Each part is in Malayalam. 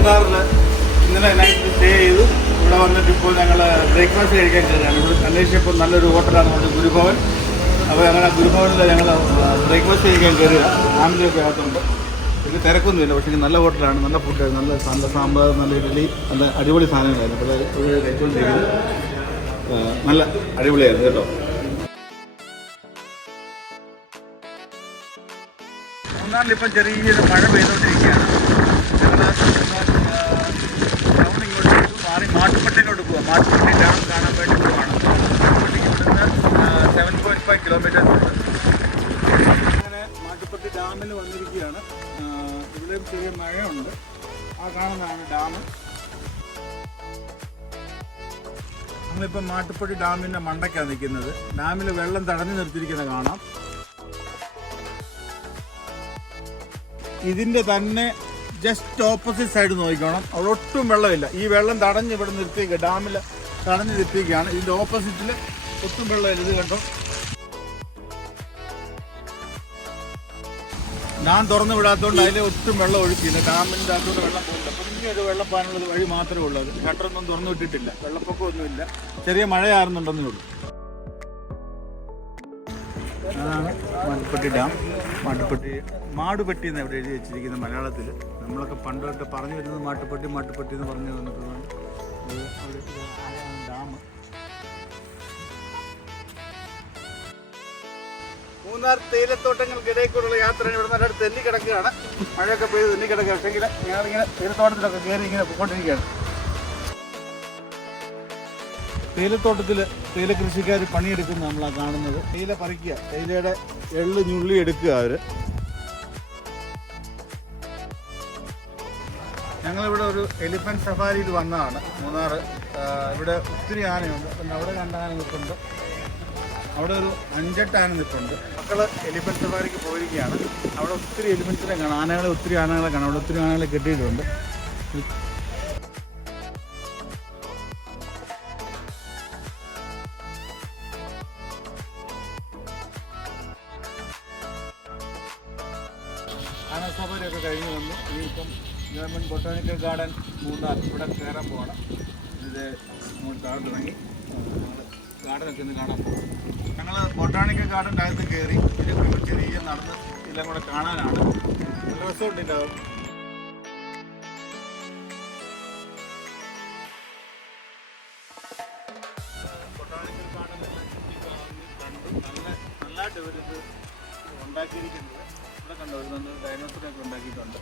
മൂന്നാറിൽ ഇന്നലെ നൈറ്റ് സ്റ്റേ ചെയ്തു. ഇവിടെ വന്നിട്ട് ഇപ്പോൾ ഞങ്ങൾ ബ്രേക്ക്ഫാസ്റ്റ് കഴിക്കാൻ കയറിയാണ്. ഇവിടെ അന്വേഷിച്ചപ്പോൾ നല്ലൊരു ഹോട്ടലാണ് പറഞ്ഞത്, ഗുരുഭവൻ. അപ്പോൾ അങ്ങനെ ഗുരുഭവനിൽ ഞങ്ങൾ ബ്രേക്ക്ഫാസ്റ്റ് കഴിക്കാൻ കയറുക. ഫാമിലിയൊക്കെ അകത്തുണ്ട്. ഇത് തിരക്കൊന്നുമില്ല, പക്ഷേ നല്ല ഹോട്ടലാണ്, നല്ല ഫുഡായിരുന്നു, നല്ല സാമ്പാർ, നല്ല ഇഡ്ഡലി, നല്ല അടിപൊളി സാധനങ്ങളായിരുന്നു. അപ്പോൾ ഇവിടെ കഴിച്ചുകൊണ്ടിരിക്കുന്നത് നല്ല അടിപൊളിയായിരുന്നു കേട്ടോ. മൂന്നാറിൽ ഇപ്പം ചെറിയൊരു മഴ പെയ്തുകൊണ്ടിരിക്കുകയാണ്. ഞങ്ങൾ ടൗൺ ഇങ്ങോട്ട് മാറി മാട്ടുപ്പെട്ടിയിലോട്ട് പോകാം. മാട്ടുപ്പെട്ടി ഡാം കാണാൻ വേണ്ടി പോവാണ്. മാട്ടുപ്പെട്ടിക്ക് ഇവിടുന്ന് 7.5 കിലോമീറ്റേഴ്സ് ഉണ്ട്. അങ്ങനെ മാട്ടുപ്പെട്ടി ഡാമിൽ വന്നിരിക്കുകയാണ്. ഇവിടെയും ചെറിയ മഴയുണ്ട്. ആ കാണുന്നതാണ് ഡാം. നമ്മളിപ്പോൾ മാട്ടുപ്പെട്ടി ഡാമിൻ്റെ മണ്ടയ്ക്കാണ് നിൽക്കുന്നത്. ഡാമിൽ വെള്ളം തടഞ്ഞു നിർത്തിയിരിക്കുന്നത് കാണാം. ഇതിൻ്റെ തന്നെ ജസ്റ്റ് ഓപ്പോസിറ്റ് സൈഡ് നോക്കിക്കോണം, അവിടെ ഒട്ടും വെള്ളമില്ല. ഈ വെള്ളം തടഞ്ഞ് ഇവിടെ നിർത്തിക്കുക, ഡാമിൽ തടഞ്ഞ് നിർത്തിക്കുകയാണ്. ഇതിൻ്റെ ഓപ്പോസിറ്റിൽ ഒട്ടും വെള്ളമില്ല. ഇത് കണ്ടോ, ഡാം തുറന്നു വിടാത്തതുകൊണ്ട് അതിൽ ഒട്ടും വെള്ളം ഒഴുക്കിയില്ല. ഡാമിൻ്റെ അകത്തോട്ട് വെള്ളം പോകില്ല. കുഞ്ഞൊരു വെള്ളം പോകാനുള്ളത് വഴി മാത്രമേ ഉള്ളൂ. അത് ഷട്ടറൊന്നും തുറന്നു വിട്ടിട്ടില്ല, വെള്ളപ്പൊക്കമൊന്നുമില്ല, ചെറിയ മഴയാറുന്നുണ്ടെന്നേ ഉള്ളൂ. അതാണ് മാട്ടുപ്പെട്ടി ഡാം. മാടുപെട്ടി എന്ന് ഇവിടെ എഴുതി വെച്ചിരിക്കുന്നത് മലയാളത്തിൽ. നമ്മളൊക്കെ പണ്ട് തൊട്ട് പറഞ്ഞു വരുന്നത് മാട്ടുപ്പെട്ടി എന്ന് പറഞ്ഞു വന്നിട്ടുള്ളതാണ്. ഡാം. മൂന്നാർ തേയിലത്തോട്ടങ്ങൾക്കിടയിൽ കൂടെയുള്ള യാത്രയാണ്. ഇവിടെ നല്ല തെന്നി കിടക്കുകയാണ്, മഴയൊക്കെ പെയ്ത് തെന്നി കിടക്കുക. പക്ഷെങ്കിൽ ഞങ്ങളിങ്ങനെ തേയിലത്തോട്ടത്തിലൊക്കെ കയറി ഇങ്ങനെ പോയിക്കൊണ്ടിരിക്കുകയാണ്. തേയിലത്തോട്ടത്തിൽ തേയില കൃഷിക്കാർ പണിയെടുക്കുന്ന നമ്മളാണ് കാണുന്നത്. തേയില പറിക്കുക, തേയിലയുടെ എള്ള് ഞുള്ളി എടുക്കുക അവർ. ഞങ്ങളിവിടെ ഒരു എലിഫൻറ്റ് സഫാരിയിൽ വന്നതാണ് മൂന്നാർ. ഇവിടെ ഒത്തിരി ആനയുണ്ട്. പിന്നെ അവിടെ 2 ആന നിൽപ്പുണ്ട്, അവിടെ ഒരു 5-8 ആന നിൽപ്പുണ്ട്. മക്കൾ എലിഫൻറ്റ് സഫാരിക്ക് പോയിരിക്കുകയാണ്. അവിടെ ഒത്തിരി എലിഫൻസിനെ കാണാം, ഒത്തിരി ആനകളെ കാണാം. അവിടെ ഒത്തിരി ആനകളെ കെട്ടിയിട്ടുണ്ട്. ആന സഫാരിയൊക്കെ കഴിഞ്ഞ് വന്നു. ഇനിയിപ്പം ഗവൺമെൻറ് ബൊട്ടാണിക്കൽ ഗാർഡൻ മൂന്നാർ ഇവിടെ കയറാൻ പോകണം. ഇത് താഴെ തുടങ്ങി ഗാർഡനൊക്കെ ഒന്ന് കാണാൻ പോകും. ഞങ്ങൾ ബൊട്ടാണിക്കൽ ഗാർഡൻ്റെ അകത്ത് കയറി ഇതിൻ്റെ ചെറിയ നടന്ന് എല്ലാം കൂടെ കാണാനാണ്. നല്ല രസമുണ്ടാവും. ബൊട്ടാണിക്കൽ ഗാർഡൻ കണ്ടു. നല്ലതായിട്ട് ഇവരിത് ഉണ്ടാക്കിയിരിക്കുന്നത്. ഇവിടെ കണ്ടോ, ഒരു നല്ല ഡൈനോസറൊക്കെ ഉണ്ടാക്കിയിട്ടുണ്ട്.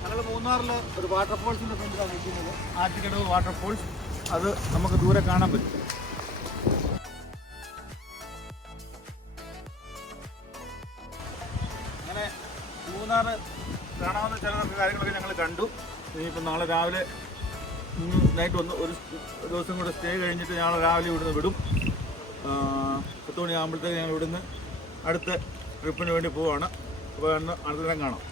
ഞങ്ങൾ മൂന്നാറിൽ ഒരു വാട്ടർഫോൾസിൻ്റെ ഫ്രണ്ടിലാണ് നിൽക്കുന്നത്. ആറ്റിക്കടവ് വാട്ടർഫോൾസ്. അത് നമുക്ക് ദൂരെ കാണാൻ പറ്റും. അങ്ങനെ മൂന്നാർ കാണാവുന്ന ചില കാര്യങ്ങളൊക്കെ ഞങ്ങൾ കണ്ടു. ഇനിയിപ്പോൾ നാളെ രാവിലെ നൈറ്റ് ഒരു ദിവസം കൂടെ സ്റ്റേ കഴിഞ്ഞിട്ട് ഞങ്ങൾ രാവിലെ ഇവിടുന്ന് വിടും. 10 മണി ആകുമ്പോഴത്തേക്ക് ഞങ്ങൾ ഇവിടുന്ന് അടുത്ത ട്രിപ്പിന് വേണ്ടി പോവുകയാണ്. അപ്പോൾ അടുത്ത കാണാം.